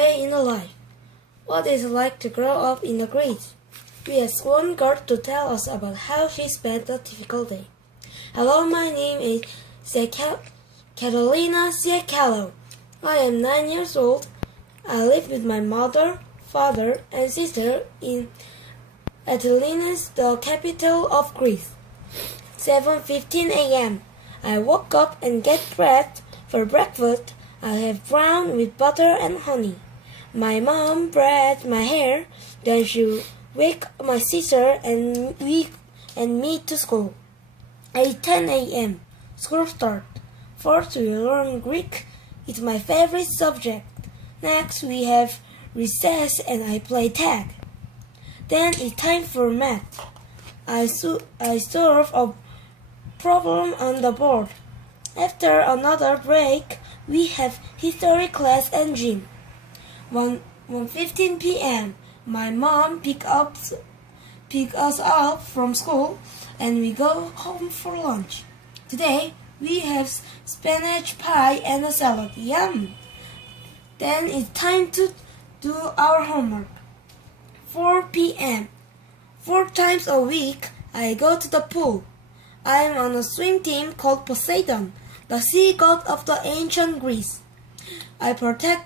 day in the life. What is it like to grow up in Greece? We asked one girl to tell us about how she spent a difficult day. Hello, my name is Catalina Siakalo. I am 9 years old. I live with my mother, father, and sister in Athens, the capital of Greece. 7:15 a.m. I woke up and get dressed for breakfast. I have brown with butter and honey. My mom braided my hair, then she wake my sister and me to school. 8:10 a.m. School start. First we learn Greek. It's my favorite subject. Next we have recess and I play tag. Then it's time for math. I solve a problem on the board. After another break, we have history class and gym. 1:15 p.m. My mom pick us up from school and we go home for lunch. Today we have spinach pie and a salad. Yum! Then it's time to do our homework. 4 p.m. 4 times a week I go to the pool. I am on a swim team called Poseidon, the sea god of the ancient Greece. I protect